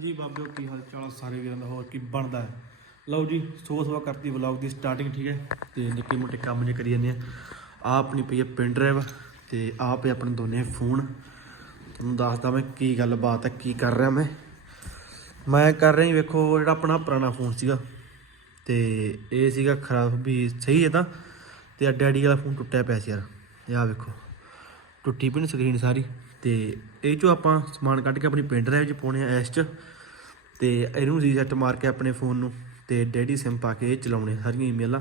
ਹਾਂਜੀ ਬਾਬਿਓ, ਕੀ ਹਾਲ ਚਾਲ ਆ? ਸਾਰੇ ਵੀਰਾਂ ਦਾ ਹੋਰ ਕੀ ਬਣਦਾ ਹੈ? ਲਓ ਜੀ ਸੋ ਸਵਾ ਕਰਤੀ ਵਲੌਗ ਦੀ ਸਟਾਰਟਿੰਗ ਠੀਕ ਹੈ? ਤੇ ਨਿੱਕੇ ਮੋਟੇ ਕੰਮ ਜੇ ਕਰੀ ਜਾਂਦੇ ਆ। ਆ ਆਪਣੀ ਪਈ ਹੈ ਪਿੰਡ ਡਰਾਈਵ ਤੇ ਆ ਪਏ ਆਪਣੇ ਦੋਨੇ ਫੋਨ। ਤੁਹਾਨੂੰ ਦੱਸਦਾ ਮੈਂ ਕੀ ਗੱਲਬਾਤ ਹੈ, ਕੀ ਕਰ ਰਿਹਾ ਮੈਂ। ਮੈਂ ਕਰ ਰਿਹਾ ਵੇਖੋ ਜਿਹੜਾ ਆਪਣਾ ਪੁਰਾਣਾ ਫੋਨ ਸੀਗਾ। ਤੇ ਇਹ ਸੀਗਾ ਖਰਾਬ, ਵੀ ਸਹੀ ਹੈ ਤਾਂ। ਤੇ ਆ ਡੈਡੀ ਵਾਲਾ ਫੋਨ ਟੁੱਟਿਆ ਪਿਆ ਸੀ ਯਾਰ। ਇਹ ਆ ਵੇਖੋ, ਟੁੱਟੀ ਪਈ ਸਕਰੀਨ ਸਾਰੀ। ਤੇ ਇਹ ਚੋਂ ਆਪਾਂ ਸਮਾਨ ਕੱਢ ਕੇ ਆਪਣੀ ਪਿੰਡ ਡਰਾਈਵ 'ਚ ਪਾਉਣੇ ਆ ਐਸ਼ ਚ। ਤੇ ਇਹਨੂੰ ਰੀਸੈਟ ਮਾਰ ਕੇ ਆਪਣੇ ਫੋਨ ਨੂੰ ਤੇ ਡੈਡੀ ਸਿਮ ਪਾ ਕੇ ਇਹ ਚਲਾਉਣੇ ਸਾਰੀਆਂ ਈਮੇਲਾਂ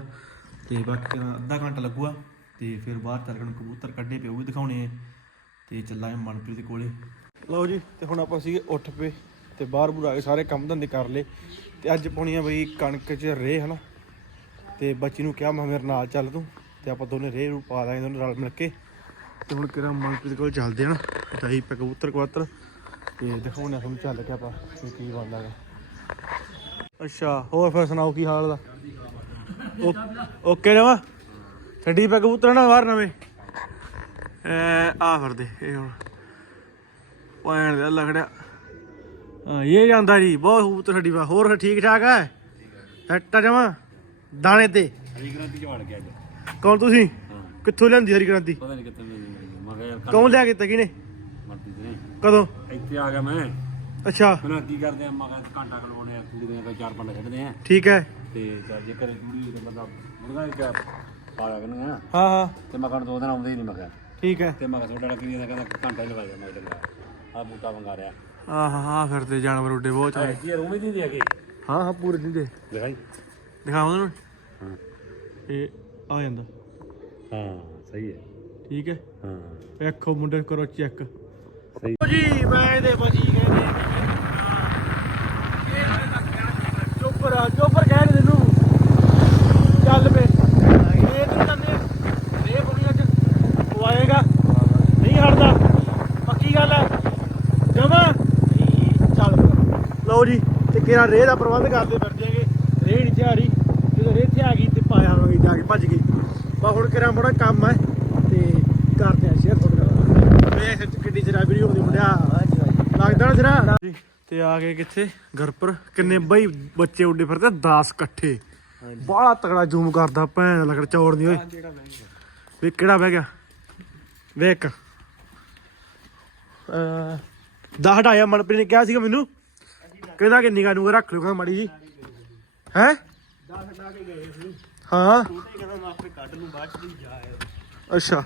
ਤੇ ਬਾਕੀ ਅੱਧਾ ਘੰਟਾ ਲੱਗੂਗਾ ਤੇ ਫਿਰ ਬਾਹਰ ਤਰਕਣ ਕਬੂਤਰ ਕੱਢੇ ਪਏ, ਉਹ ਵੀ ਦਿਖਾਉਣੇ ਆ। ਤੇ ਚੱਲਾਂਗੇ ਮਨਪ੍ਰੀਤ ਦੇ ਕੋਲੇ। ਲਓ ਜੀ, ਤੇ ਹੁਣ ਆਪਾਂ ਸੀਗੇ ਉੱਠ ਪਏ ਤੇ ਬਾਹਰ ਬੁਰਾ ਕੇ ਸਾਰੇ ਕੰਮ ਧੰਦੇ ਕਰ ਲਏ। ਤੇ ਅੱਜ ਪਾਉਣੀ ਆ ਬਈ ਕਣਕ 'ਚ ਰੇ ਹਨਾ? ਤੇ ਬੱਚੀ ਨੂੰ ਕਿਹਾ, ਮੈਂ ਮੇਰੇ ਨਾਲ ਚੱਲ ਤੂੰ। ਤੇ ਆਪਾਂ ਦੋਨੇ ਰੇ ਰੂ ਪਾ ਦਾਂਗੇ ਦੋਨੇ ਰਲ ਮਿਲ ਕੇ। ਤੇ ਹੁਣ ਕਿਰਾ ਮਨਪ੍ਰੀਤ ਕੋਲ ਚੱਲਦੇ ਆ ਨਾ ਦਾਈ ਪੈ ਕਬੂਤਰ ਕਬੂਤਰ ਤੇ ਦਿਖਾਉਣੇ ਆ ਤੁਹਾਨੂੰ ਚੱਲ ਕੇ ਆਪਾਂ ਵੀ ਕੀ ਬਣਦਾ ਗਾ ਅੱਛਾ ਹੋਰ ਫਿਰ ਸੁਣਾਓ ਕੀ ਹਾਲ ਦਾ ਓਕੇ ਰਵਾ ਛੱਡੀ ਪੈ ਕਬੂਤਰ ਨਾ ਬਾਹਰ ਨਵੇਂ? ਆ ਫਿਰਦੇ ਇਹ ਹੁਣ। ਪੈਣ ਦੇ ਲਗੜਿਆ ਹਾਂ ਇਹ ਜਾਂਦਾ ਜੀ ਬਹੁਤ ਕਬੂਤਰ ਛੱਡੀ ਪਾ ਹੋਰ ਠੀਕ ਠਾਕ ਹੈ ਸੈੱਟ ਜਮਾ? ਦਾਣੇ ਤੇ। ਹਰੀ ਕ੍ਰਾਂਤੀ ਚ ਵੜ ਗਿਆ ਕੌਣ ਤੁਸੀਂ? ਹਾਂ। ਕਿੱਥੋਂ ਲਿਆਂਦੀ ਹਰੀ ਕ੍ਰਾਂਤੀ? ਪਤਾ ਨਹੀਂ ਕਿੱਥੇ ਮਿਲਣੀ ਮੈਂ ਕਿਹਾ ਯਾਰ ਕੌਣ ਲਿਆ ਕੇ ਦਿੱਤਾ ਕਿਨੇ ਮਰਦੀ ਤੇ ਨਹੀਂ ਕਦੋਂ? ਇੱਥੇ ਆ ਗਿਆ ਮੈਂ। ਅੱਛਾ। ਹੁਣ ਕੀ ਕਰਦੇ ਆ ਮੈਂ ਕਿਹਾ ਘੰਟਾ ਖਲੋਣੇ ਆ ਕੁੜੀ ਦੇ ਚਾਰ ਪੰਜ ਖੇਡਦੇ ਆ। ਠੀਕ ਹੈ। ਤੇ ਚੱਲ ਜੇ ਘਰੇ ਜੂੜੀ ਤੇ ਬੰਦਾ ਮੁਰਗਾ ਹੀ ਕਿਆ ਪਾਲਾ ਕਰਨਾ ਹਾਂ ਹਾਂ। ਤੇ ਮੈਂ ਦੋ ਦਿਨ ਆਉਂਦੇ ਹੀ ਨਹੀਂ ਮੈਂ ਕਿਹਾ। ਠੀਕ ਹੈ। ਤੇ ਮੈਂ ਕਿਹਾ ਲੱਗੀ ਜਾਂਦਾ ਕਹਿੰਦਾ ਘੰਟਾ ਹੀ ਲਗਾਇਆ ਮੈਂ ਲਗਾ ਆ ਬੂਟਾ ਮੰਗਾ ਰਿਆ ਆਹ ਹਾਂ ਫਿਰਦੇ ਜਾਨਵਰ ਉੱਡੇ ਬਹੁਤ ਚਾਹੇ ਕੀ ਰੂਮ ਹੀ ਨਹੀਂ ਅੱਗੇ ਹਾਂ ਹਾਂ ਪੂਰੇ ਦਿੰਦੇ। ਦਿਖਾਈ। ਉਹਨਾਂ ਨੂੰ। ਹਾਂ। ਇਹ ਆ ਜਾਂਦਾ। ਹਾਂ ਸਹੀ ਹੈ। ਠੀਕ ਹੈ। ਹਾਂ। ਵੇਖੋ ਮੁੰਡੇ ਕਰੋ ਚੈੱਕ। ਸਹੀ। ਜੀ ਮੈਂ ਇਹਦੇ ਕਹਿੰਦੇ ਚੋਪਰ ਚੋਪਰ ਕਹਿ ਰਹੇ ਤੈਨੂੰ। ਚੱਲ ਪੇ ਇਹ ਤੂੰ ਤੰਨੇ ਰੇ ਬੁਣੀਆਂ ਚ ਉਹ ਆਏਗਾ। ਨਹੀਂ ਹਟਦਾ। ਪੱਕੀ ਗੱਲ ਹੈ। ਜਮਾ। ਚੱਲ। ਲਓ ਜੀ ਤੇ ਕਿਹੜਾ ਰੇ ਦਾ ਪ੍ਰਬੰਧ ਕਰਦੇ ਫਿਰ ਜਾਗੇ ਰੇ ਨਹੀਂ ਤਿਆਰੀ। ਜਦੋਂ ਰੇ ਇੱਥੇ ਆ ਗਈ ਤੇ ਪਾਇਆ ਹੋਵਾਂਗੇ ਜਾ ਕੇ ਭੱਜ ਗਈ। ਬਾ ਹੁਣ ਕਿਹੜਾ ਬੜਾ ਕੰਮ ਹੈ ਤੇ ਕਰਦੇ ਆ ਸ਼ੇਅਰ ਤੁਹਾਡੇ ਨਾਲ ਕਿੱਡੀ ਜਰਾ ਵੀਡੀਓ ਹੁੰਦੀ ਮੁੰਡਿਆ। ਲੱਗਦਾ ਨਾ ਜਰਾ? ਤੇ ਆ ਗਏ ਕਿੱਥੇ? ਘਰਪੁਰ। ਕਿੰਨੇ ਬਈ ਬੱਚੇ ਉੱਡੇ ਫਿਰਦੇ 10 ਇਕੱਠੇ। ਬਾਹਲਾ ਤਗੜਾ ਜ਼ੂਮ ਕਰਦਾ ਭੈਣ ਲਗੜ ਚੌੜ ਨਹੀਂ ਓਏ ਵੇ ਕਿਹੜਾ ਬਹਿ ਗਿਆ? ਵੇਖ ਅ 10 ਹਟਾਇਆ ਮਨਪ੍ਰੀਤ ਨੇ ਕਿਹਾ ਸੀਗਾ ਮੈਨੂੰ। ਕਹਿੰਦਾ ਕਿ ਨਿਗਾਹ ਨੂੰ ਰੱਖ ਲੂਗਾ ਮਾੜੀ ਜੀ। ਹੈ? ਹਾਂ। ਅੱਛਾ।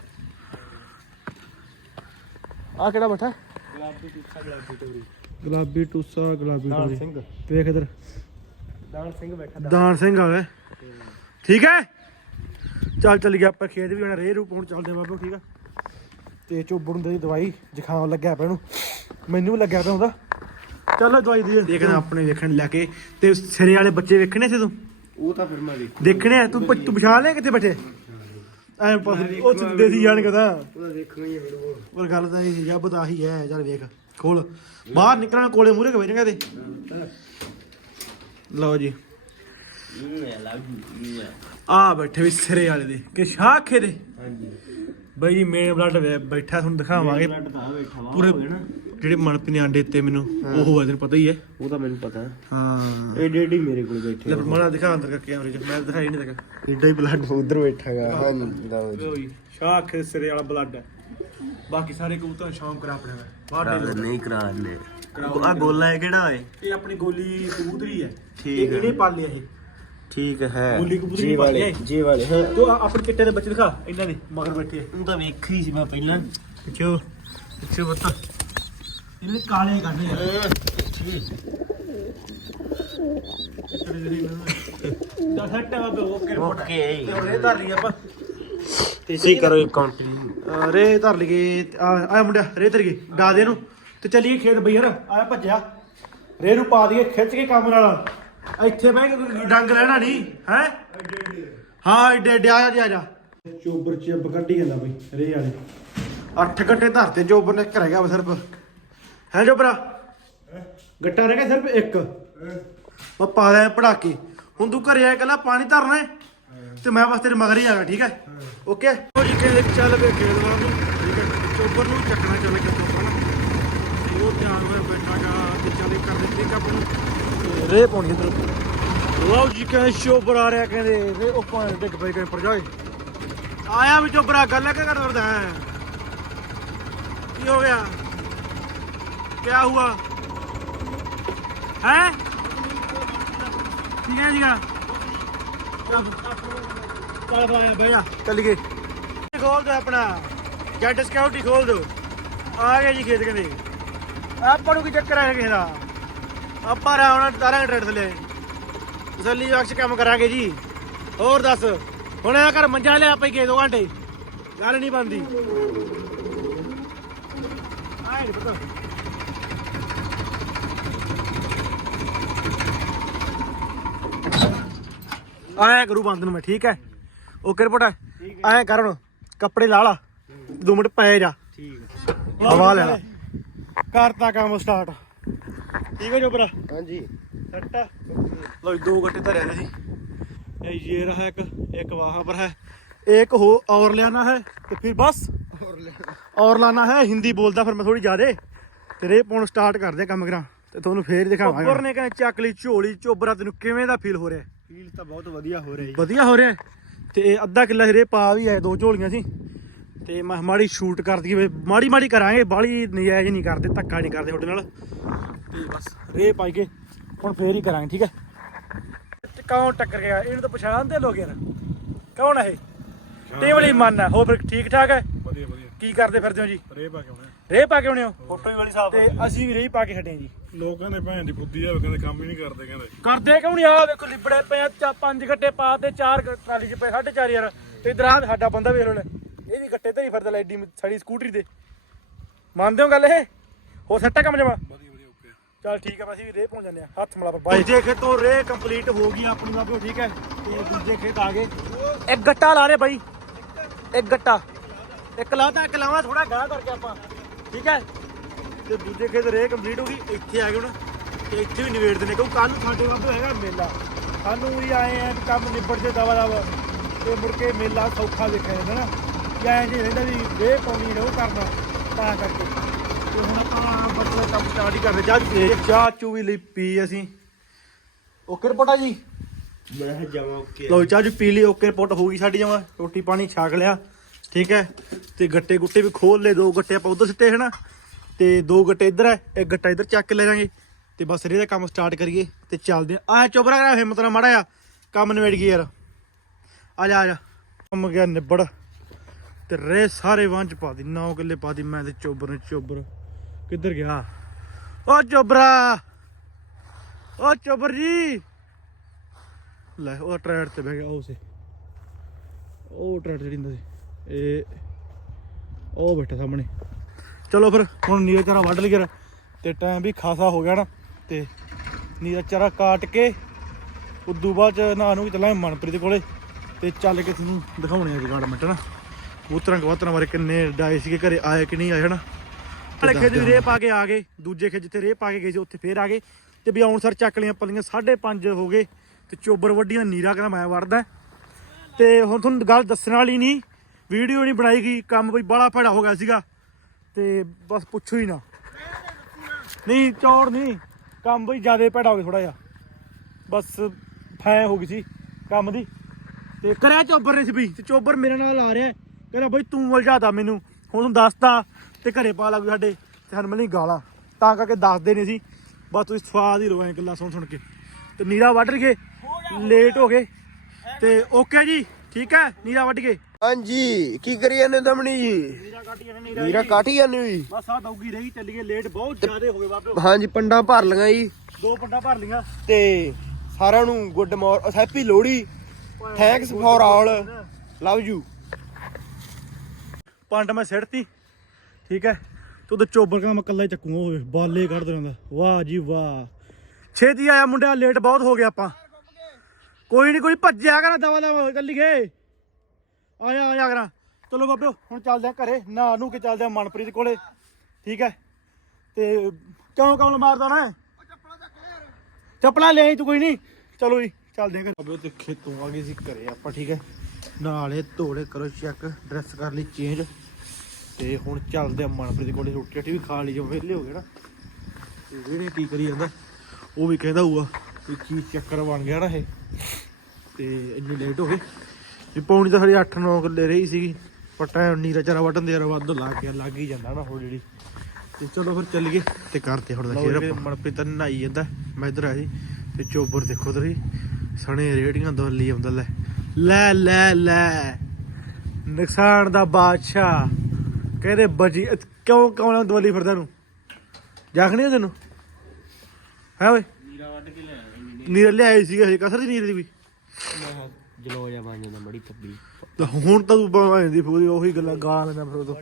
ਆ ਕਿਹੜਾ ਬੈਠਾ ਗੁਲਾਬੀ ਟੂਸਾ ਗੁਲਾਬੀ ਟੋਰੀ। ਸਿੰਘ। ਵੇਖ ਇਧਰ। ਦਾਨ ਸਿੰਘ ਬੈਠਾ ਦਾਨ ਸਿੰਘ ਆ ਗਏ ਠੀਕ ਹੈ? ਚੱਲ ਚੱਲ ਗਿਆ ਆਪਾਂ ਖੇਤ ਵੀ ਹੁਣ ਰੇ ਰੂਪ ਹੁਣ ਚੱਲਦੇ ਬਾਬੂ ਠੀਕ ਆ? ਤੇ ਚੋਬੜ ਨੂੰ ਦੇ ਦਵਾਈ ਜ਼ੁਕਾਮ ਲੱਗਿਆ ਪਿਆ ਇਹਨੂੰ ਮੈਨੂੰ ਵੀ ਲੱਗਿਆ ਪਿਆ ਹੁੰਦਾ ਚੱਲ ਦਵਾਈ ਦੇ। ਦੇਖਣਾ ਆਪਣੇ ਵੇਖਣ ਲੈ ਕੇ। ਤੇ ਸਿਰੇ ਵਾਲੇ ਬੱਚੇ ਵੇਖਣੇ ਸੀ ਤੂੰ? ਉਹ ਤਾਂ ਫਿਰ ਮੈਂ ਦੇਖ ਦੇਖਣੇ ਆ ਤੂੰ ਤੂੰ ਪਛਾਣ ਲਿਆ ਕਿੱਥੇ ਬੈਠੇ? ਐ ਪਾਸ ਉਹ ਚ ਦੇਸੀ ਜਾਣ ਕਦਾ ਉਹਦਾ ਦੇਖਣਾ ਹੀ ਉਹ। ਪਰ ਗੱਲ ਤਾਂ ਇਹ ਜੱਬ ਤਾਂ ਆਹੀ ਹੈ ਚੱਲ ਵੇਖ ਖੋਲ। ਬਾਹਰ ਨਿਕਲਣਾ ਕੋਲੇ ਮੂਰੇ ਕੇ ਵੇਚੇਗਾ ਤੇ। ਲਓ ਜੀ। ਆ। ਬੈਠੇ ਵੀ ਸਿਰੇ ਵਾਲੇ ਦੇ ਕਿ ਸ਼ਾਖੇ ਦੇ। ਹਾਂਜੀ। ਬਈ ਜੀ ਮੇਨ ਬਲੱਡ ਬੈਠਾ ਤੁਹਾਨੂੰ ਦਿਖਾਵਾਂਗੇ। ਬਲੱਡ ਤਾਂ ਬੈਠਾ ਵਾ ਪੂਰੇ ਜਿਹੜੇ ਮਨਪ੍ਰੀਤ ਨੇ ਆਂਡੇ ਦਿੱਤੇ ਮੈਨੂੰ ਉਹ ਹੋਇਆ ਤੈਨੂੰ ਪਤਾ ਹੀ ਹੈ। ਉਹ ਤਾਂ ਮੈਨੂੰ ਪਤਾ। ਹਾਂ। ਇਹ ਡੇਡੀ ਮੇਰੇ ਕੋਲ ਬੈਠੇ ਲੈ ਮਣਾ ਦਿਖਾ ਅੰਦਰ ਕਰਕੇ ਕੈਮਰੇ 'ਚ ਮੈਂ ਦਿਖਾਈ ਨਹੀਂ ਤੱਕ। ਏਡਾ ਹੀ ਬਲੱਡ ਉਧਰ ਬੈਠਾਗਾ ਹਾਂ। ਲਓ ਜੀ। ਸ਼ਾਖ ਦੇ ਸਿਰੇ ਵਾਲਾ ਬਲੱਡ ਹੈ। ਬਾਕੀ ਸਾਰੇ ਕਬੂਤਰ ਸ਼ੌਂਕ ਕਰਾ ਆਪਣੇ ਬਾਹਰ ਨਹੀਂ ਕਰਾ ਲੈ। ਆ ਗੋਲਾ ਹੈ ਕਿਹੜਾ ਓਏ? ਇਹ ਆਪਣੀ ਗੋਲੀ ਕਬੂਤਰੀ ਹੈ। ਠੀਕ ਇਹ-। ਇਹਨੇ ਪਾਲਿਆ ਇਹ। ਠੀਕ ਹੈ। ਗੋਲੀ ਕਬੂਤਰੀ ਜੀ ਵਾਲੇ ਜੀ ਵਾਲੇ। ਹਾਂ ਆ- ਆਪਣੇ ਚਿੱਟੇ ਦੇ ਬੱਚੇ ਦਿਖਾ ਇਹਨਾਂ ਦੇ ਮਗਰ ਬੈਠੇ। ਆ। ਉਹ ਤਾਂ ਵੇਖੀ ਸੀ ਮੈਂ ਪਹਿਲਾਂ। ਪਿੱਛੇ ਪਿੱਛੇ ਬੱਤਾ ਇਹਨੇ ਕਾਲੇ ਕਰਨੇ ਆ। ਦਾ ਸੱਟ ਆ ਬਾਬੇ ਓਕੇ ਓਕੇ। ਤੇ ਧਰ ਲਈ ਆਪਾਂ। ਤੇ ਸਹੀ ਕਰੋ ਕਾਊਂਟਰੀ ਅਹ ਰੇ ਧਰ ਲਈਏ। ਆ ਆ ਮੁੰਡਿਆ ਰੇ ਧਰ ਗਏ ਡਾ ਦੇ ਇਹਨੂੰ। ਤੇ ਚੱਲੀਏ ਖੇਤ ਬਈ ਯਾਰ। ਆਇਆ ਭੱਜਿਆ। ਰੇ ਨੂੰ ਪਾ ਦਈਏ ਖਿੱਚ ਕੇ ਕੰਮ ਨਾਲ। ਇੱਥੇ ਬਹਿ ਕੇ ਡੰਗ ਲੈਣਾ ਨਹੀਂ ਹੈ? ਹਾਂ ਏਡੇ ਏਡੇ ਆ ਜਾ ਆ ਜਾ ਚੋਬਰ ਚਿੱਬ ਕੱਢੀ ਜਾਂਦਾ ਬਈ ਰੇ ਵਾਲੇ। ਅੱਠ ਘੰਟੇ ਧਰਤੇ ਚੋਬਰ ਨੇ ਘਰੇ ਗਿਆ ਸਿਰਫ। ਹੈ ਚੋਬਰਾ? ਗੱਟਾ ਰਹਿ ਗਿਆ ਸਿਰਫ ਇੱਕ। ਉਹ ਪਾ ਦੇ ਪੜਾਕੇ। ਹੁਣ ਤੂੰ ਘਰੇ ਆਇਆ ਕੱਲਾ ਪਾਣੀ ਧਰਨਾ ਹੈ ਤੇ ਮੈਂ ਬਸ ਤੇਰੇ ਮਗਰ ਹੀ ਆਗਾ ਠੀਕ ਹੈ? ਓਕੇ? ਉਹ ਜੀ ਚੱਲ ਵੇ ਖੇਡ ਵਾਂਗੂ ਠੀਕ ਹੈ ਚੋਬਰ ਨੂੰ ਚੱਕਣਾ ਚੱਲ ਕੇ ਤੋਂ ਪਹਿਲਾਂ ਉਹ ਧਿਆਨ ਹੋਇਆ ਬੈਠਾ ਗਾ ਤੇ ਚੱਲੇ ਕਰਦੇ ਠੀਕ ਆਪਾਂ ਨੂੰ। ਰੇ ਪਾਉਣੀ ਇਧਰ। ਲਓ ਜੀ, ਕਹਿੰਦੇ ਚੋਬਰ ਆ ਰਿਹਾ, ਕਹਿੰਦੇ ਰੇ ਉਹ ਪਾਣੀ ਡਿੱਗ ਪਈ ਕਹਿੰਦੇ ਪਰ ਆਇਆ ਵੀ ਚੋਬਰਾ ਗੱਲ ਕਿ ਕਰ ਹੈ? ਕੀ ਹੋ ਗਿਆ? ਕੀ ਹੁਆ? ਹੈ? ਠੀਕ ਹੈ ਜੀਗਾ ਚੱਲ ਬਾਏ ਭਈਆ ਚੱਲ ਗਏ ਖੋਲ ਦੋ ਆਪਣਾ। ਜੈਟ ਸਕਾਊਟ ਖੋਲ ਦੋ। ਆ ਗਏ ਜੀ ਖੇਤ ਕਹਿੰਦੇ। ਆਪਾਂ ਨੂੰ ਕੀ ਚੱਕਰ ਹੈ ਕਿਸੇ ਦਾ? ਆਪਾਂ ਰਾਵਣਾ ਤਾਰਾਂ ਟਰੇਡ ਥੱਲੇ। ਤਸੱਲੀ ਬਖਸ਼ ਕੰਮ ਕਰਾਂਗੇ ਜੀ। ਹੋਰ ਦੱਸ ਹੁਣ ਆ ਕਰ ਮੰਜਾ ਲਿਆ ਪਈ ਕੇ ਦੋ ਘੰਟੇ। ਗੱਲ ਨਹੀਂ ਬੰਦੀ ਆਏ ਪਤਾ ਆਇਆ ਕਰੂ ਬੰਦ ਨੂੰ ਮੈਂ ਠੀਕ ਹੈ? ਓਕੇ ਰਿਪੋਰਟ ਆਇਆ ਕਰ ਹੁਣ ਕੱਪੜੇ ਲਾ ਲਾ। ਦੋ ਮਿੰਟ ਪਏ ਜਾ। ਠੀਕ ਹਵਾ ਲੈ ਲਾ। ਕਰਤਾ ਕੰਮ ਸਟਾਰਟ। ਠੀਕ ਹੈ ਜੋਬਰਾ ਹਾਂਜੀ सट्टा लो दो गट्टे धरे थे जी ये ये रहा एक एक वहां पर है एक हो और लेना है तो फिर बस और लाना है हिंदी बोलता फिर मैं थोड़ी ज्यादा ਤੇਰੇ ਪੌਣ ਸਟਾਰਟ ਕਰਦੇ ਕੰਮ ਕਰਾਂ ਤੇ ਤੁਹਾਨੂੰ ਫੇਰ ਦਿਖਾਵਾਂਗਾ ਉੱਪਰ ਨੇ ਕਹਿੰਦੇ ਚੱਕ ਲਈ ਝੋਲੀ ਚੋਬਰਾ ਤੈਨੂੰ ਕਿਵੇਂ ਦਾ ਫੀਲ ਹੋ ਰਿਹਾ ਫੀਲ ਤਾਂ ਬਹੁਤ ਵਧੀਆ ਹੋ ਰਿਹਾ ਜੀ ਵਧੀਆ ਹੋ ਰਿਹਾ ਹੈ। ਤੇ ਇਹ ਅੱਧਾ ਕਿੱਲਾ ਰੇ ਪਾ ਵੀ ਆਏ ਦੋ ਝੋਲੀਆਂ ਸੀ ਤੇ ਮੈਂ ਮਾੜੀ ਸ਼ੂਟ ਕਰ ਦਈਏ ਮਾੜੀ ਮਾੜੀ ਕਰਾਂਗੇ ਬਾਲੀ ਨਜਾਇਜ਼ ਨਹੀਂ ਕਰਦੇ ਧੱਕਾ ਨਹੀਂ ਕਰਦੇ ਤੁਹਾਡੇ ਨਾਲ ਤੇ ਬਸ ਰੇ ਪਾਈ ਕੇ ਹੁਣ ਫੇਰ ਹੀ ਕਰਾਂਗੇ ਠੀਕ ਹੈ? ਕੌਣ ਟੱਕਰ ਗਿਆ? ਇਹਨੂੰ ਤਾਂ ਪਛਾਣਦੇ ਲੋਕ ਯਾਰ। ਕੌਣ ਹੈ ਇਹ? ਟੇਬਲ ਹੀ ਮਨ ਹੈ। ਹੋ ਫਿਰ ਠੀਕ ਠਾਕ ਹੈ? ਵਧੀਆ ਵਧੀਆ। ਕੀ ਕਰਦੇ ਫਿਰਦੇ ਹੋ ਜੀ? ਰੇ ਪਾ ਕੇ ਆਉਣੇ ਰੇ ਪਾ ਕੇ ਆਉਣੇ ਹੋ? ਫੋਟੋ ਵੀ ਵਾਲੀ ਸਾਫ਼ ਤੇ ਅਸੀਂ ਵੀ ਰੇ ਪਾ ਕੇ ਹਟੇ ਜੀ। ਲੋਕ ਕਹਿੰਦੇ ਭੈਣ ਦੀ ਬੁੱਧੀ ਆ ਕਹਿੰਦੇ ਕੰਮ ਹੀ ਨਹੀਂ ਕਰਦੇ ਕਹਿੰਦੇ। ਕਰਦੇ ਕਿਉਂ ਨਹੀਂ? ਆ ਵੇਖੋ ਲਿਬੜੇ ਪਏ ਆ, ਚਾ ਪੰਜ ਗੱਟੇ ਪਾ ਤੇ ਚਾਰ ਟਰਾਲੀ ਚ ਪਏ ਸਾਢੇ ਚਾਰ ਯਾਰ। ਤੇ ਇਧਰ ਆ ਸਾਡਾ ਬੰਦਾ ਵੇਖ ਲੋ। ਇਹ ਵੀ ਗੱਟੇ ਤੇ ਹੀ ਫਿਰਦਾ ਲੈਡੀ ਸਾਡੀ ਸਕੂਟਰੀ ਤੇ। ਮੰਨਦੇ ਹੋ ਗੱਲ ਇਹ? ਹੋ ਸੱਟਾ ਕੰਮ ਜਮਾ? ਚਲ ਠੀਕ ਹੈ ਅਸੀਂ ਵੀ ਰੇ ਪਹੁੰਚ ਜਾਂਦੇ ਆ। ਹੱਥ ਮਲਾ ਪਰ ਬਾਈ। ਦੂਜੇ ਖੇਤੋਂ ਰੇ ਕੰਪਲੀਟ ਹੋ ਗਈ ਆਪਣੀ ਬਾਬੇ ਠੀਕ ਹੈ? ਤੇ ਦੂਜੇ ਖੇਤ ਆ ਗਏ। ਇੱਕ ਗੱਟਾ ਲਾ ਰਹੇ ਬਾਈ। ਇੱਕ ਗੱਟਾ। ਇੱਕ ਲਾਤਾ ਇੱਕ ਲਾਵਾ ਥੋੜਾ ਗਾਹ ਕਰਕੇ ਆਪਾਂ। ਠੀਕ ਹੈ? ਤੇ ਦੂਜੇ ਖੇਤ ਰੇ ਕੰਪਲੀਟ ਹੋ ਗਈ ਇੱਥੇ ਆ ਗਏ ਹੁਣ। ਤੇ ਇੱਥੇ ਵੀ ਨਿਬੇੜਦੇ ਨੇ ਕਿਉਂ ਕੱਲ ਨੂੰ ਸਾਡੇ ਬਾਬੇ ਹੈਗਾ ਮੇਲਾ। ਸਾਨੂੰ ਵੀ ਆਏ ਆ ਕੰਮ ਨਿਬੜ ਜੇ ਦਵਾ ਦਵਾ। ਤੇ ਮੁੜ ਕੇ ਮੇਲਾ ਸੌਖਾ ਦੇਖਿਆ ਜਾਂਦਾ ਨਾ। ਐਂ ਜੇ ਰਹਿੰਦਾ ਵੀ ਰੇ ਪਾਉਣੀ ਨੇ ਉਹ ਕਰਨਾ ਤਾਂ ਕਰਕੇ। ਤੇ ਹੁਣ ਆਪਾਂ ਬਟਲੇ ਕੰਮ ਸਟਾਰਟ ਹੀ ਕਰਦੇ ਚਾਹ ਚੂ ਪੀਏ। ਚਾਹ ਚੂ ਵੀ ਲਈ ਪੀ ਅਸੀਂ। ਓਕੇ ਰਿਪੋਰਟਾ ਜੀ? ਮੈਂ ਜਾਵਾਂ ਓਕੇ। ਲੋ ਚਾਹ ਚੂ ਪੀ ਲਈ ਓਕੇ ਰਿਪੋਰਟ ਹੋ ਗਈ ਸਾਡੀ ਜਮਾ ਰੋਟੀ ਪਾਣੀ ਛਕ ਲਿਆ ਠੀਕ ਹੈ। ਤੇ ਗੱਟੇ ਗੁੱਟੇ ਵੀ ਖੋਲ ਲਏ ਦੋ ਗੱਟੇ ਆਪਾਂ ਉਧਰ ਸਿੱਟੇ ਹਨਾ। ਤੇ ਦੋ ਗੱਟੇ ਇੱਧਰ ਹੈ ਇੱਕ ਗੱਟਾ ਇੱਧਰ ਚੱਕ ਕੇ ਲੈ ਜਾਾਂਗੇ ਤੇ ਬਸ ਰੇ ਦਾ ਕੰਮ ਸਟਾਰਟ ਕਰੀਏ ਤੇ ਚੱਲਦੇ ਆ ਆ ਚੁੱਪ ਕਰਾ ਹਿੰਮਤ ਨਾਲ ਮਾੜਾ ਆ ਕੰਮ ਨਿਬੜ ਗਈ ਯਾਰ। ਆ ਜਾ ਆ ਜਾ। ਕੰਮ ਗਿਆ ਨਿਬੜ। ਤੇ ਰੇ ਸਾਰੇ ਵਾਂਝ ਪਾ ਦੀ 9 ਕਿੱਲੇ ਪਾ ਦੀ ਮੈਂ ਤੇ ਚੋਬਰ ਨੇ ਚੋਬਰ। ਕਿੱਧਰ ਗਿਆ? ਓ ਚੋਬਰਾ! ਓ ਚੋਬਰ! ਜੀ ਲੈ, ਉਹ ਟਰੈਡ ਤੇ ਬਹਿ ਗਿਆ, ਉਹ ਸੇ। ਉਹ ਟਰੈਡ ਜਿਹੜੀ ਹੁੰਦਾ ਸੀ। ਇਹ, ਉਹ ਬੈਠਾ ਸਾਹਮਣੇ। ਚਲੋ ਫਿਰ, ਹੁਣ ਨੀਰਾ ਚਾਰਾ ਵੱਢ ਲਈਏ ਤੇ ਟਾਈਮ ਵੀ ਖਾਸਾ ਹੋ ਗਿਆ ਨਾ। ਤੇ ਨੀਰਾ ਚਾਰਾ ਕਾਟ ਕੇ, ਉਦੋਂ ਬਾਅਦ ਚ ਨਾ ਨੂੰ ਚੱਲਾਂਗੇ ਮਨਪ੍ਰੀਤ ਕੋਲੇ। ਤੇ ਚੱਲ ਕੇ ਤੁਹਾਨੂੰ ਦਿਖਾਉਣੇ ਆ ਜਗਾੜਮੈਂਟ ਨਾ? ਕਬੂਤਰਾਂ ਕਬੂਤਰਾਂ ਬਾਰੇ ਕਿੰਨੇ ਡਾਏ ਸੀਗੇ, ਘਰੇ ਆਏ ਕਿ ਨਹੀਂ ਆਏ ਹਨਾ ਵਾਲੇ ਖੇਤ ਵੀ ਰੇ ਪਾ ਕੇ ਆ ਗਏ ਦੂਜੇ ਖੇਤ ਜਿੱਥੇ ਰੇ ਪਾ ਕੇ ਗਏ ਸੀ ਉੱਥੇ ਫੇਰ ਆ ਗਏ। ਤੇ ਵੀ ਆਉਣ ਸਰ ਚੱਕ ਲੀਆਂ ਪੱਲੀਆਂ 5:30 ਹੋ ਗਏ। ਤੇ ਚੋਬਰ ਵੱਡੀਆਂ ਨੀਰਾ ਕਹਿੰਦਾ ਮੈਂ ਵੜਦਾ। ਤੇ ਹੁਣ ਤੁਹਾਨੂੰ ਗੱਲ ਦੱਸਣ ਵਾਲੀ ਨਹੀਂ ਵੀਡੀਓ ਨਹੀਂ ਬਣਾਈ ਗਈ ਕੰਮ ਬਈ ਬੜਾ ਭੜਾ ਹੋ ਗਿਆ ਸੀਗਾ। ਤੇ ਬਸ ਪੁੱਛੋ ਹੀ ਨਾ। ਨਹੀਂ ਚੌੜ ਨਹੀਂ ਕੰਮ ਬਈ ਜ਼ਿਆਦਾ ਭੜਾ ਹੋ ਗਿਆ ਥੋੜਾ ਜਿਹਾ। ਬਸ ਫੈ ਹੋ ਗਈ ਸੀ ਕੰਮ ਦੀ। ਤੇ ਕਰਿਆ ਚੋਬਰ ਨੇ ਸੀ ਵੀ ਤੇ ਚੋਬਰ ਮੇਰੇ ਨਾਲ ਆ ਰਿਹਾ। ਕਹਿੰਦਾ ਬਈ ਤੂੰ ਉਲਝਾਦਾ ਮੈਨੂੰ ਹੁਣ ਦੱਸਦਾ। ਤੇ ਘਰੇ ਪਾ ਲੱਗ ਸਾਡੇ ਤੇ ਸਾਨੂੰ ਮਿਲੀ ਗਾਲਾਂ। ਤਾਂ ਕਰਕੇ ਦੱਸਦੇ ਨਹੀਂ ਸੀ। ਬਸ ਤੁਸੀਂ ਸਵਾਦ ਹੀ ਰੋਏ ਗੱਲਾਂ ਸੁਣ ਸੁਣ ਕੇ। ਤੇ ਨੀਰਾ ਵੱਢ ਗਏ ਲੇਟ ਹੋ ਗਏ। ਤੇ ਓਕੇ ਜੀ ਠੀਕ ਹੈ? ਨੀਰਾ ਵੱਢ ਗਏ ਹਾਂਜੀ ਕੀ ਕਰੀ ਜਾਂਦੇ ਦਮਣੀ ਜੀ? ਨੀਰਾ ਕੱਟ ਜਾਂਦੇ ਨੀਰਾ ਵੀਰਾ ਕਾਠੀ ਜਾਂਦੇ ਹੋ ਜੀ? ਬਸ ਆ ਦੌਗੀ ਰਹੀ ਚੱਲੀਏ ਲੇਟ ਬਹੁਤ ਜ਼ਿਆਦੇ ਹੋ ਗਏ ਬਾਬੇ। ਹਾਂਜੀ ਪੰਡਾਂ ਭਰ ਲਈਆਂ ਜੀ। ਦੋ ਪੰਡਾ ਭਰ ਲੀਆਂ ਤੇ ਸਾਰਿਆਂ ਨੂੰ good morning happy Lohri. Thanks for all love you ਪੰਡ ਮੈਂ ਸਿੱਟਤੀ ਠੀਕ ਹੈ? ਤੂੰ ਤੇ ਚੋਬਰ ਕਹਿੰਦਾ ਮੈਂ ਕੱਲਾ ਹੀ ਚੱਕੂ ਓਏ ਬਾਲੇ ਕੱਢ ਦੇਣਾ ਵਾਹ ਜੀ ਵਾਹ। ਛੇਤੀ ਆਇਆ ਮੁੰਡਿਆ ਲੇਟ ਬਹੁਤ ਹੋ ਗਿਆ ਆਪਾਂ। ਕੋਈ ਨਹੀਂ ਕੋਈ ਭੱਜਿਆ ਕਰਾਂ, ਦਵਾ ਦਵਾ ਚੱਲੀ ਗਏ ਆਇਆ ਆਇਆ ਕਰਾਂ। ਚਲੋ ਬਾਬੇ ਹੁਣ ਚੱਲਦੇ ਆ ਘਰੇ। ਨਾ ਨੂੰ ਕੇ ਚੱਲਦੇ ਆ ਮਨਪ੍ਰੀਤ ਕੋਲੇ। ਠੀਕ ਹੈ? ਤੇ ਕਿਉਂ ਕੌਣ ਮਾਰਦਾ ਨਾ ਚੱਪਲਾਂ ਲੈ ਆਈ ਤੂੰ, ਕੋਈ ਨਹੀਂ ਚਲੋ ਜੀ, ਚੱਲਦੇ ਆ ਘਰੇ। ਬਾਬੇ ਤੇ ਖੇਤੋਂ ਆ ਗਏ ਸੀ ਘਰੇ ਆਪਾਂ, ਠੀਕ ਹੈ? ਨਾਲੇ ਧੋੜੇ ਕਰੋ ਚੈੱਕ ਡਰੈਸ ਕਰ ਲਈ ਚੇਂਜ ਤੇ ਹੁਣ ਚੱਲਦੇ ਆ ਮਨਪ੍ਰੀਤ ਕੋਲੇ ਰੋਟੀ ਰਾਟੀ ਵੀ ਖਾ ਲਈ ਜੋ ਵਿਹਲੇ ਹੋ ਗਏ ਨਾ। ਤੇ ਜਿਹੜੇ ਕੀ ਕਰੀ ਜਾਂਦਾ? ਉਹ ਵੀ ਕਹਿੰਦਾ ਹੋਊਗਾ ਵੀ ਕੀ ਚੱਕਰ ਬਣ ਗਿਆ ਨਾ ਇਹ। ਤੇ ਇੰਨੀ ਲੇਟ ਹੋ ਗਏ ਵੀ ਪੌਣੀ ਤਾਂ ਹਰੀ 8-9 ਕਿੱਲੇ ਰਹੀ ਸੀਗੀ ਪਰ ਟਾਈਮ ਨੀਰਾ ਚਾਰਾ ਵੱਢਣ ਦੇ ਵੱਧ ਲੱਗ ਗਿਆ ਲੱਗ ਹੀ ਜਾਂਦਾ ਨਾ ਹੁਣ ਜਿਹੜੀ। ਤੇ ਚਲੋ ਫਿਰ ਚੱਲੀਏ ਤੇ ਕਰਦੇ ਹੁਣ ਦਾ ਸ਼ੇਰ ਮਨਪ੍ਰੀਤ ਨਹਾਈ ਜਾਂਦਾ ਮੈਂ ਇੱਧਰ ਆ ਜੀ ਤੇ ਚੋਬਰ ਦੇਖੋ ਹੀ ਸਣੇ ਰੇੜੀਆਂ ਦੋਲੀ ਆਉਂਦਾ ਲੈ। ਲੈ ਲੈ ਲੈ। ਨੁਕਸਾਨ ਦਾ ਬਾਦਸ਼ਾਹ। ਕਹਿੰਦੇ ਬਜੀ ਅਹ ਕਿਉਂ ਕਿਉਂ ਦਵਲੀ ਫਿਰਦਾ ਨੂੰ ਜਾਖ ਨਹੀਂ ਤੈਨੂੰ? ਹੈ ਓਏ? ਨੀਰਾ ਵੱਢ ਕੇ ਲੈ ਆਇਆ ਨੀਰ ਲਿਆਏ ਸੀਗਾ ਕਸਰ ਦੀ ਨੀਰ ਦੀ ਵੀ। ਮੈਂ ਜਲੋ ਜਾ ਬਣ ਜਾਂਦਾ ਬੜੀ ਪੱਬੀ ਤੇ ਹੁਣ ਤਾਂ ਤੂੰ ਬਣਾ ਜਾਂਦੀ ਪੂਰੀ ਉਹੀ ਗੱਲਾਂ ਗਾਲਾਂ ਲੈਂਦਾ ਫਿਰ ਉਦੋਂ।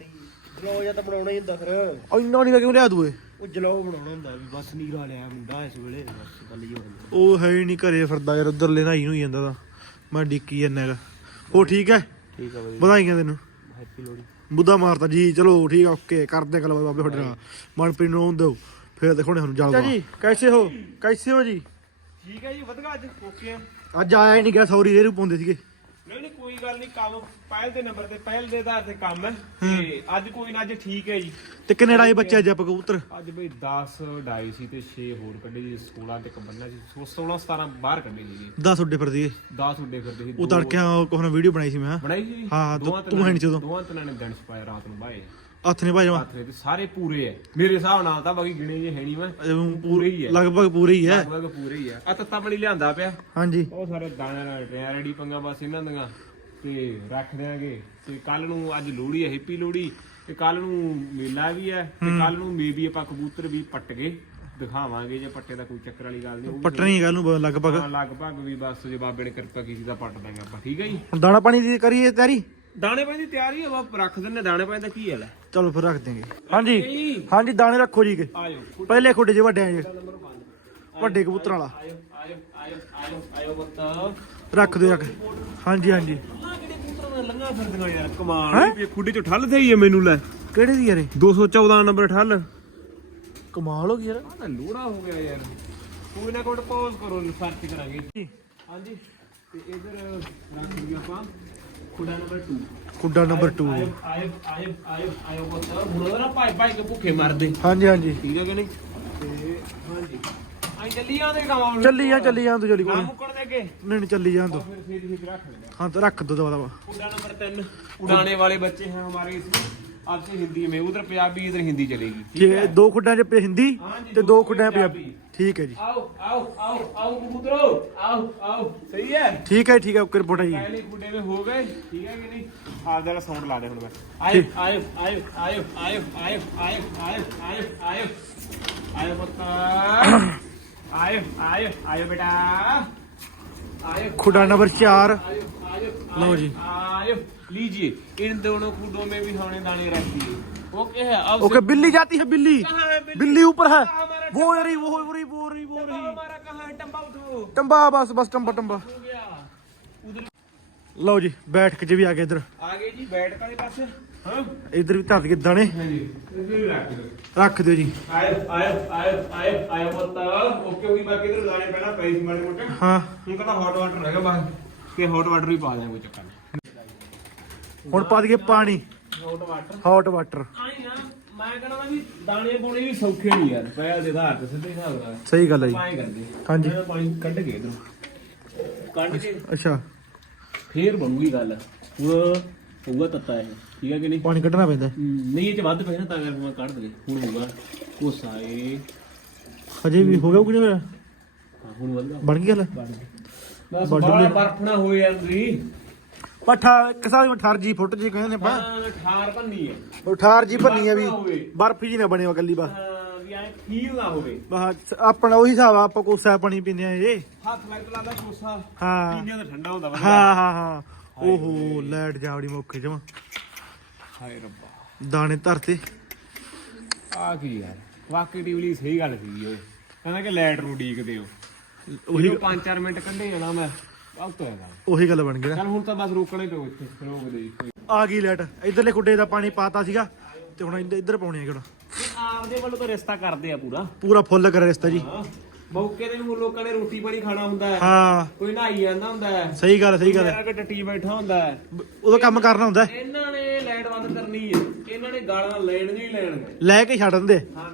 ਜਲੋ ਜਾਂ ਤਾਂ ਬਣਾਉਣਾ ਹੀ ਹੁੰਦਾ ਫਿਰ। ਇੰਨਾ ਨਹੀਂ ਕਿਉਂ ਲਿਆ ਤੂੰ ਇਹ? ਉਹ ਜਲੋ ਬਣਾਉਣਾ ਹੁੰਦਾ ਵੀ ਬਸ ਨੀਰਾ ਲਿਆ ਮੁੰਡਾ ਇਸ ਵੇਲੇ ਬਸ ਗੱਲ ਹੀ ਉਹ ਹੈ ਹੀ ਨਹੀਂ ਘਰੇ ਫਿਰਦਾ ਯਾਰ ਉਧਰ ਲੈ ਨਹਾਈ ਨੂੰ ਹੀ ਜਾਂਦਾ ਤਾਂ। ਮੈਂ ਡਿੱਕੀ ਜਾਂਦਾ ਹੈਗਾ ਉਹ ਠੀਕ ਹੈ? ਠੀਕ ਆ ਬਈ ਵਧਾਈਆਂ ਤੈਨੂੰ। ਹੈਪੀ ਮੁੱਦਾ ਮਾਰਤਾ ਜੀ ਚਲੋ ਠੀਕ ਆ ਓਕੇ ਕਰਦੇ ਗੱਲ ਬਾਬੇ ਤੁਹਾਡੇ ਨਾਲ। ਮਨਪ੍ਰੀਤ ਨੂੰ ਆਉਣ ਦਿਓ ਫਿਰ ਦਿਖਾਉਣੇ ਤੁਹਾਨੂੰ ਜਲਵਾ ਜੀ ਕੈਸੇ ਹੋ? ਕੈਸੇ ਹੋ ਜੀ? ਠੀਕ ਹੈ ਜੀ ਵਧੀਆ ਅੱਜ ਓਕੇ। ਅੱਜ ਆਇਆ ਹੀ ਨਹੀਂ ਗਿਆ ਸੌਰੀ ਰੇਰੂ ਪਾਉਂਦੇ ਸੀਗੇ। ਨਹੀਂ ਨਹੀਂ ਕੋਈ ਗੱਲ ਨਹੀਂ ਕੰਮ ਪਹਿਲ ਦੇ ਨੰਬਰ ਤੇ ਪਹਿਲ ਦੇ ਆਧਾਰ ਤੇ ਕੰਮ ਹੈ। ਤੇ ਅੱਜ ਕੋਈ ਨਾ ਅੱਜ ਠੀਕ ਹੈ ਜੀ। ਤੇ ਕਿੰਨੇ ਡਾਈ ਬੱਚੇ ਅੱਜ ਆਪਾਂ ਕਬੂਤਰ? ਅੱਜ ਬਈ 10 ਡਾਈ ਸੀ ਤੇ 6 ਹੋਰ ਕੱਢੇ ਜੀ 16 ਤੇ ਬੰਨਾ ਸੀ 16 17 ਬਾਹਰ ਕੱਢੇ ਜੀ। 10 ਉੱਡੇ ਫਿਰਦੇ 10 ਉੱਡੇ ਫਿਰਦੇ ਸੀ ਉਹ ਤੜਕਿਆਂ ਵੀਡੀਓ ਬਣਾਈ ਸੀ ਮੈਂ ਬਣਾਈ ਜੀ? ਹਾਂ, ਤੂੰ ਹੈ ਨੀ ਸੀ ਉਦੋਂ। ਦੋਵਾਂ ਤਿੰਨਾਂ ਨੇ ਦਿਨ ਛਪਾਇਆ ਰਾਤ ਨੂੰ ਬਾਏ। ਹੱਥ ਨੇ ਭਾਜਵਾ। ਹੱਥ ਤੇ ਸਾਰੇ ਪੂਰੇ ਐ। ਮੇਰੇ ਹਿਸਾਬ ਨਾਲ ਤਾਂ ਬਾਕੀ ਗਿਣੇ ਜੇ ਹੈ ਨਹੀਂ ਮੈਂ। ਪੂਰੇ ਹੀ ਐ। ਲਗਭਗ ਪੂਰੇ ਹੀ ਹੈ ਲਗਭਗ ਪੂਰੇ ਹੀ ਐ। ਆ ਤੱਤਾ ਬਣੀ ਲਿਆਂਦਾ ਪਿਆ। ਹਾਂਜੀ। ਉਹ ਸਾਰੇ ਦਾਣੇ ਨਾਲ ਟਿਆ ਰੈਡੀ ਪੰਗਾ ਬਸ ਇਹਨਾਂ ਦੀਆਂ। ਤੇ ਰੱਖ ਦਿਆਂਗੇ। ਤੇ ਕੱਲ ਨੂੰ ਅੱਜ ਲੋਹੜੀ ਹੈ ਹੈਪੀ ਲੋਹੜੀ। ਤੇ ਕੱਲ ਨੂੰ ਮੇਲਾ ਵੀ ਹੈ ਤੇ ਕੱਲ ਨੂੰ ਮੇਬੀ ਆਪਾਂ ਕਬੂਤਰ ਵੀ ਪੱਟ ਕੇ ਦਿਖਾਵਾਂਗੇ। ਜੇ ਪੱਟੇ ਦਾ ਕੋਈ ਚੱਕਰ ਵਾਲੀ ਗੱਲ ਨਹੀਂ ਪਟਣੀ ਗੱਲ ਨੂੰ ਲਗਭਗ। ਲਗਭਗ ਵੀ ਬਸ ਜੇ ਬਾਬੇ ਨੇ ਕਿਰਪਾ ਕੀਤੀ ਤਾਂ ਪੱਟ ਦਾਂਗੇ ਆਪਾਂ। ਠੀਕ ਹੈ ਜੀ? ਦਾਣਾ ਪਾਣੀ ਦੀ ਕਰੀਏ ਤਿਆਰੀ? ਦਾਣੇ ਪਾਣੀ ਦੀ ਤਿਆਰੀ ਹੈ ਬਸ ਰੱਖ ਦਿੰਨੇ ਦਾਣੇ ਪਾਣੀ ਦਾ ਕੀ ਹਾਲ ਹੈ ਚਲੋ ਫਿਰ ਰੱਖ ਦੇਂਗੇ ਹਾਂਜੀ ਹਾਂਜੀ ਦਾਣੇ ਰੱਖੋ ਜੀ। ਕੇ ਆਇਓ ਪਹਿਲੇ ਖੁੱਡੇ ਜੇ ਵੱਡੇ ਆ ਜੇ। ਨੰਬਰ 5 ਵੱਡੇ ਕਬੂਤਰਾਂ ਵਾਲਾ। ਆਇਓ ਆਇਓ ਆਇਓ ਆਇਓ ਆਇਓ ਬੱਤਾ ਰੱਖ ਦਿਓ ਰੱਖ। ਹਾਂਜੀ ਹਾਂਜੀ। ਆ ਕਿਹੜੇ ਕਬੂਤਰਾਂ ਨਾਲ ਲੰਗਾ ਫਿਰਦੀਆਂ ਯਾਰ ਕਮਾਲ। ਵੀ ਖੁੱਡੇ ਚੋਂ ਠੱਲ ਥਈ ਮੈਨੂੰ ਲੈ। ਕਿਹੜੇ ਦੀ ਯਾਰੇ 214 ਨੰਬਰ ਠੱਲ। ਕਮਾਲ ਹੋ ਗਈ ਯਾਰ। ਆ ਲੋੜਾ ਹੋ ਗਿਆ ਯਾਰ। ਕੋਈ ਨਾ ਕੋਈ ਪੌਜ਼ ਕਰੋ ਸਰਚ ਕਰਾਂਗੇ। ਹਾਂਜੀ ਤੇ ਇਧਰ ਰੱਖ ਲਈ ਆਪਾਂ। ਖੁੱਡਾ ਨੰਬਰ 2 ਖੁੱਡਾ ਨੰਬਰ 2 ਆਏ ਆਏ ਹੁਣ ਨਾ ਭਾਈ ਭਾਈ ਕੇ ਭੁੱਖੇ ਮਰਦੇ। ਹਾਂਜੀ ਹਾਂਜੀ। ਠੀਕ ਹੈ ਕਿ ਨਹੀਂ? ਚੱਲੀ ਆਂ ਦੇ ਚੱਲੀ ਆਂ ਤੂੰ ਚੱਲੀ ਕੋਈ ਨਹੀਂ ਚੱਲੀ ਆਂ ਤੂੰ। ਰੱਖ ਹਾਂ ਤਾਂ ਰੱਖ ਦੋ ਦਵਾ ਦਵਾ। ਖੁੱਡਾ ਨੰਬਰ 3 ਉਡਾਣੇ ਵਾਲੇ ਬੱਚੇ ਹਨ ਹਮਾਰੇ ਇਸ ਆਪਸੇ ਹਿੰਦੀ ਮੇ ਉਧਰ ਪੰਜਾਬੀ ਇਧਰ ਹਿੰਦੀ ਚਲੇਗੀ। ਠੀਕ ਹੈ? ਦੋ ਖੁੱਡਾਂ ਚ ਹਿੰਦੀ ਤੇ ਦੋ ਖੁੱਡਾਂ ਪੰਜਾਬੀ। ਪੰਜਾਬੀ ਠੀਕ ਹੈ ਜੀ आओ आओ आओ आओ कबूतरो आओ आओ सही है ਠੀਕ ਹੈ ਠੀਕ ਹੈ ਓਕੇ ਰਿਪੋਰਟ ਹੈ ਜੀ पहले खुडे में हो गए ठीक है कि नहीं आप जरा साउंड ला दे हुन मैं आयो आयो आयो आयो आयो आयो आयो आयो आयो आयो आयो पुत्र आयो आयो आयो बेटा आयो ਖੁੱਡਾ ਨੰਬਰ 4 आयो आयो लो जी। आयो लीजिए इन दोनों खुडों में भी हमने दाने रखी ओके है अब ओके बिल्ली जाती है बिल्ली कहाँ है बिल्ली? बिल्ली ऊपर है कहाँ हमारा वो रही वो हो रही वो रही वो टंबा रही हमारा कहाँ है टंबा उठो टंबा बस बस टंबा टंबा हो गया उधर ਲਓ ਜੀ ਬੈਠ ਕੇ ਜੇ ਵੀ ਆ ਗਏ ਇੱਧਰ आगे जी बैठ का पास हाँ ਇੱਧਰ ਵੀ ਧਰ ਕੇ ਦਾਣੇ हाँ जी इधर भी रख दो ਰੱਖ ਦਿਓ ਜੀ आयो आयो आयो आयो आयो पत्ता ओके होगी बाकी इधर लाने पैना पैसे मारे मोटे ਹਾਂ ਹੁਣ ਕਹਿੰਦਾ ਹੌਟ ਵਾਟਰ ਰਹੇਗਾ ਬਸ ਕਿ ਹੌਟ ਵਾਟਰ ਵੀ ਪਾ ਦਿਆਂ ਕੋਈ ਚੱਕਰ ਨਹੀਂ ਹੁਣ ਪਾ ਦਈਏ ਪਾਣੀ ਹੌਟ ਵਾਟਰ ਹੌਟ ਵਾਟਰ ਆਈ ਨਾ ਮੈਂ ਕਹਿੰਦਾ ਵੀ ਦਾਣੇ ਪਾਉਣੇ ਵੀ ਸੌਖੇ ਨਹੀਂ ਯਾਰ ਪਹਿਲ ਦੇ ਆਧਾਰ ਤੇ ਸਿੱਧੇ ਹਿਸਾਬ ਨਾਲ। ਸਹੀ ਗੱਲ ਹੈ ਜੀ। ਕਰਦੇ। ਹਾਂਜੀ। ਮੈਂ ਪਾਣੀ ਕੱਢ ਕੇ ਇਧਰ ਕੱਢ ਕੇ ਅੱਛਾ। ਫੇਰ ਬਣੂਗੀ ਗੱਲ। ਹੁਣ ਹੋਊਗਾ ਤੱਤਾ ਇਹ ਠੀਕ ਹੈ ਕਿ ਨਹੀਂ? ਪਾਣੀ ਕੱਢਣਾ ਪੈਂਦਾ। ਹੈ। ਹਮ, ਨਹੀਂ ਇਹ ਚ ਵੱਧ ਪਏ ਨਾ ਤਾਂ ਕਰਕੇ ਮੈਂ ਕੱਢ ਦੇ ਹੁਣ ਹੋਊਗਾ। ਕੋਸਾ ਇਹ ਹਜੇ ਵੀ ਹੋ ਗਿਆ ਕਿ ਨਹੀਂ ਹੋਇਆ? ਹਾਂ ਹੁਣ ਵੱਧਾ ਬਣ ਗਈ ਗੱਲ? ਬਣ ਗਿਆ ਬਸ ਬਾਹਲਾ ਬਰਫ ਨਾ ਹੋਏ ਅੰਦਰੀ ਪੱਠਾ ਕਿਸਾ ਦੀ 18 ਜੀ ਫੁੱਟ ਜੀ ਕਹਿੰਦੇ ਨੇ ਆਪਾਂ। ਠਾਰ ਭੰਨੀ ਹੈ। 18 ਜੀ ਭੰਨੀ ਆ ਵੀ ਬਰਫ਼ ਜੀ ਨਾ ਬਣੇ ਵਾ ਕੱਲੀ ਬਸ। ਵੀ ਐ ਫੀਲ ਨਾ ਹੋਵੇ। ਬਸ ਆਪਣਾ ਉਹੀ ਹਿਸਾਬ ਆ ਆਪਾਂ ਕੋਸਾ ਪਾਣੀ ਪੀਂਦੇ ਆ ਇਹ। ਹੱਥ ਲੱਗ ਲਾਦਾ ਕੋਸਾ ਹਾਂ। ਪੀਣੇ ਦਾ ਠੰਡਾ ਹੁੰਦਾ ਵਾ ਹਾਂ ਹਾਂ ਹਾਂ। ਓਹੋ ਲੈਟ ਜਾਵੜੀ ਮੌਕੇ ਜਮਾ। ਹਾਏ ਰੱਬਾ। ਦਾਣੇ ਧਰਤੇ। ਆ ਕੀ ਯਾਰ ਵਾਕਈ ਟੀਵਲੀ ਸਹੀ ਗੱਲ ਸੀ ਓਏ ਕਹਿੰਦਾ ਕਿ ਲੈਟ ਨੂੰ ਡੀਕਦੇ ਹੋ। ਉਹੀ ਉਹੀ 5-4 ਮਿੰਟ ਕੱਢੇ ਜਾਣਾ ਮੈਂ। ਗਲਤ ਹੋਇਆ ਗੱਲ। ਉਹੀ ਗੱਲ ਬਣ ਗਈ ਨਾ। ਚੱਲ ਹੁਣ ਤਾਂ ਬਸ ਰੋਕਣੇ ਪਿਓ ਇੱਥੇ ਰੋਕ ਦੇ ਜੀ ਆ ਗਈ ਲੈਟ ਇਧਰਲੇ ਖੁੱਡੇ ਦਾ ਪਾਣੀ ਪਾਤਾ ਸੀਗਾ ਤੇ ਹੁਣ ਇੱਧਰ- ਇੱਧਰ ਪਾਉਣੀ ਹੈ ਕਿਹੜਾ ਆਪਦੇ ਵੱਲੋਂ ਤਾਂ ਰਿਸ਼ਤਾ ਕਰਦੇ ਆ ਪੂਰਾ। ਪੂਰਾ ਫੁੱਲ ਕਰ ਰਿਸ਼ਤਾ ਜੀ। ਹਾਂ ਮੌਕੇ ਤੇ ਵੀ ਲੋਕਾਂ ਨੇ ਰੋਟੀ ਪਾਣੀ ਖਾਣਾ ਹੁੰਦਾ ਹੈ। ਹਾਂ। ਕੋਈ ਨਹਾਈ ਜਾਂਦਾ ਹੁੰਦਾ ਹੈ। ਸਹੀ ਗੱਲ ਹੈ, ਸਹੀ ਗੱਲ ਹੈ। ਮੇਰਾ ਕਿ ਟੱਟੀ ਬੈਠਾ ਹੁੰਦਾ ਹੈ। ਉਦੋਂ ਕੰਮ ਕਰਨਾ ਹੁੰਦਾ ਹੈ। ਇਹਨਾਂ ਨੇ ਲਾਈਟ ਬੰਦ ਕਰਨੀ ਹੈ। ਇਹਨਾਂ ਨੇ ਗਾਲਾਂ ਲੈਣਗੇ ਹੀ ਲੈਣਗੇ ਲੈ ਕੇ ਛੱਡ ਦਿੰਦੇ। ਹਾਂ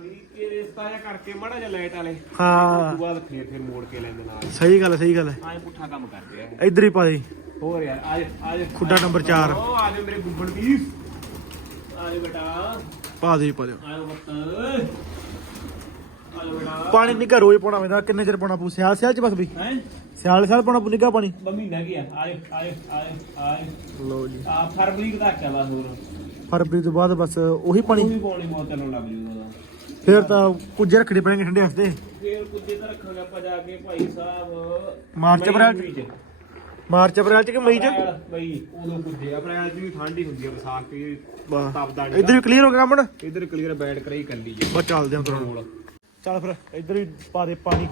ਵੀ ਤੇਰੇ ਸੁੱਤਾ ਜਿਹਾ ਕਰਕੇ ਮਾੜਾ ਜਿਹਾ ਲਾਈਟ ਵਾਲੇ। ਹਾਂ। ਉਸ ਤੋਂ ਬਾਅਦ ਫੇਰ ਫੇਰ ਮੋੜ ਕੇ ਲੈਂਦੇ ਨਾਲ। ਸਹੀ ਗੱਲ ਸਹੀ ਗੱਲ ਹੈ। ਆਏ ਪੁੱਠਾ ਕੰਮ ਕਰਦੇ ਆ। ਇੱਧਰ ਹੀ ਪਾ ਦੇ। ਹੋਰ ਯਾਰ ਆ ਜਾ ਆ ਜਾ ਖੁੱਡਾ ਨੰਬਰ ਚਾਰ। ਓ ਆ ਜਾ ਮੇਰੇ ਗੁੱਬੜ ਦੀ। ਆ ਜਾ ਬੇਟਾ। ਪਾ ਦੇ ਪਾ ਦਿਓ ਆ ਜਾ ਬੱਤ ਪਾਣੀ ਨਿੱਘਾ ਰੋਜ਼ ਪਾਉਣਾ ਪੈਂਦਾ ਕਿੰਨੇ ਚਿਰ ਪਾਉਣਾ ਪੂ ਸਿਆਲ ਸਿਆਲ ਚ ਬਸ ਬਈ ਹੈ? ਸਿਆਲ ਸਿਆਲ ਪਾਉਣਾ ਪੂ ਨਿੱਘਾ ਪਾਣੀ। ਮਹੀਨਾ ਕੀ ਆ? ਆ ਜਾ ਆ ਜਾ ਆ ਜਾ ਆ ਜਾ ਲੋ ਜੀ। ਆ ਫਰਵਰੀ ਦਾ ਘੱਟ ਆ ਬਸ ਹੋਰ। ਫਰਵਰੀ ਤੋਂ ਬਾਅਦ ਬਸ ਉਹੀ ਉਹ ਪਾਣੀ ਪਾਉਣੀ ਬਹੁਤ ਚੱਲਣ ਲੱਗ ਜੂਗਾ। ਫਿਰ ਤਾਂ ਕੁਝ ਰੱਖਣੇ ਪੈਣਗੇ ਠੰਡੇ ਵਾਸਤੇ। ਫੇਰ ਕੁੱਜੇ ਤਾਂ ਰੱਖਾਂਗੇ ਆਪਾਂ ਜਾ ਕੇ ਭਾਈ ਸਾਹਿਬ ਮਾਰਚ ਅਪ੍ਰੈਲ ਚ? ਮਾਰਚ ਅਪ੍ਰੈਲ ਚ ਕਿ ਮਈ ਚ? ਮਈ। ਉਦੋਂ ਕੁੱਜੇ ਅਪ੍ਰੈਲ ਚ ਵੀ ਠੰਡ ਹੀ ਹੁੰਦੀ ਆ ਵਿਸਾਖੀ ਵਾਹ। ਤਪਦਾ ਇੱਧਰ ਵੀ ਕਲੀਅਰ ਹੋ ਗਿਆ ਕੰਮ ਇਧਰ ਕਲੀਅਰ ਬੈਠ ਕਰੀ ਕੱਲੀ ਜੇ। ਬਸ ਚੱਲਦੇ ਚੱਲ ਫਿਰ ਇੱਧਰ ਵੀ ਪਾ ਦੇ ਪਾਣੀ।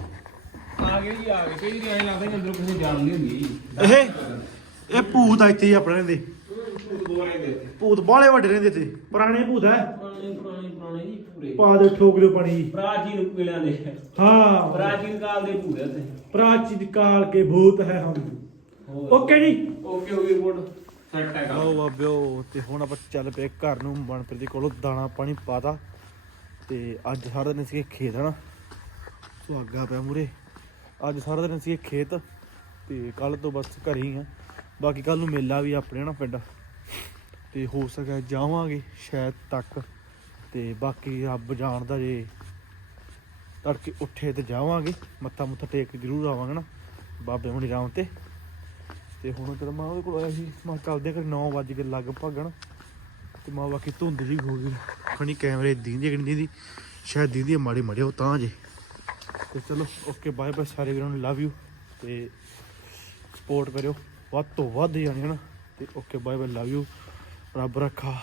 ਆ ਗਏ ਜੀ ਆ ਗਏ। ਕਈ ਐਂ ਲੱਗਦਾ ਕਿ ਅੰਦਰੋਂ ਕਿਸੇ ਜਾਣ ਨਹੀਂ ਹੁੰਦੀ ਇਹ ਇਹ ਭੂਤ ਆ ਇੱਥੇ ਹੀ ਆਪਣੇ ਦੇ ਭੂਤ ਬਾਹਲੇ ਵੱਡੇ ਰਹਿੰਦੇ ਇੱਥੇ। ਪੁਰਾਣੇ ਭੂਤ ਹੈ ਪੁਰਾਣੇ ਜੀ ਪੂਰੇ। ਪਾ ਦੇ ਠੋਕ ਦਿਓ ਪਾਣੀ ਪ੍ਰਾਚੀਨ ਵੇਲਿਆਂ ਦੇ। ਹਾਂ। ਪ੍ਰਾਚੀਨ ਕਾਲ ਦੇ ਪੂਰੇ ਤੇ ਪ੍ਰਾਚੀਨ ਕਾਲ ਕੇ ਭੂਤ ਹੈ ਹਮ। ਓਕੇ ਜੀ। ਓਕੇ ਹੋ ਗਈ ਰਿਪੋਰਟ ਸੈੱਟ ਬਾਬਿਓ ਤੇ ਹੁਣ ਆਪਾਂ ਚੱਲ ਪਏ ਘਰ ਨੂੰ। ਮਨਪ੍ਰੀਤ ਦੇ ਕੋਲੋਂ ਦਾਣਾ ਪਾਣੀ ਪਾਤਾ ਤੇ। ਅੱਜ ਸਾਰਾ ਦਿਨ ਅਸੀਂ ਖੇਤ ਹਨਾ? ਸੁਹਾਗਾ ਪਿਆ ਮੂਰੇ। ਅੱਜ ਸਾਰਾ ਦਿਨ ਅਸੀਂ ਖੇਤ। ਤੇ ਕੱਲ ਤੋਂ ਬਸ ਘਰੇ ਹੀ ਆ। ਬਾਕੀ ਕੱਲ ਨੂੰ ਮੇਲਾ ਵੀ ਆਪਣੇ ਨਾ ਪਿੰਡ। ਤੇ ਹੋ ਸਕਿਆ ਜਾਵਾਂਗੇ ਸ਼ਾਇਦ ਤੱਕ। ਤੇ ਬਾਕੀ ਰੱਬ ਜਾਣਦਾ ਜੇ ਤੜਕੇ ਉੱਠੇ ਤੇ ਜਾਵਾਂਗੇ, ਮੱਥਾ ਮੁੱਥਾ ਟੇਕ ਕੇ ਜ਼ਰੂਰ ਆਵਾਂਗੇ ਨਾ, ਬਾਬੇ ਹੁਣੀ ਰਾਮ ਤੇ। ਤੇ ਹੁਣ ਤੇ ਮੈਂ ਉਹਦੇ ਕੋਲ ਆਇਆ ਸੀ, ਮੈਂ ਕਿਹਾ ਚੱਲਦੇ ਕਿ 9 ਵਜ ਕੇ ਲੱਗ ਭਗਣ ਤੇ ਮੈਂ ਬਾਕੀ ਧੁੰਦ ਜੀ ਹੋ ਗਈ, ਖਣੀ ਕੈਮਰੇ ਦੀਂਦੀ ਕਿ ਨਹੀਂ ਦੀਂਦੀ, ਸ਼ਾਇਦ ਦੀਂਦੀ ਮਾੜੀ ਮਾੜੇ ਮਾੜੇ ਉਹ ਤਾਂ ਜੇ। ਤੇ ਚਲੋ ਓਕੇ ਬਾਏ ਬਾਏ ਸਾਰੇ ਵੀਰਾਂ ਨੂੰ ਲਵ ਯੂ ਤੇ ਸਪੋਰਟ ਕਰਿਓ, ਵੱਧ ਤੋਂ ਵੱਧ ਜਾਣੀ ਹਨਾ। ਤੇ okay bye bye love you ਰੱਬ ਰੱਖਾ।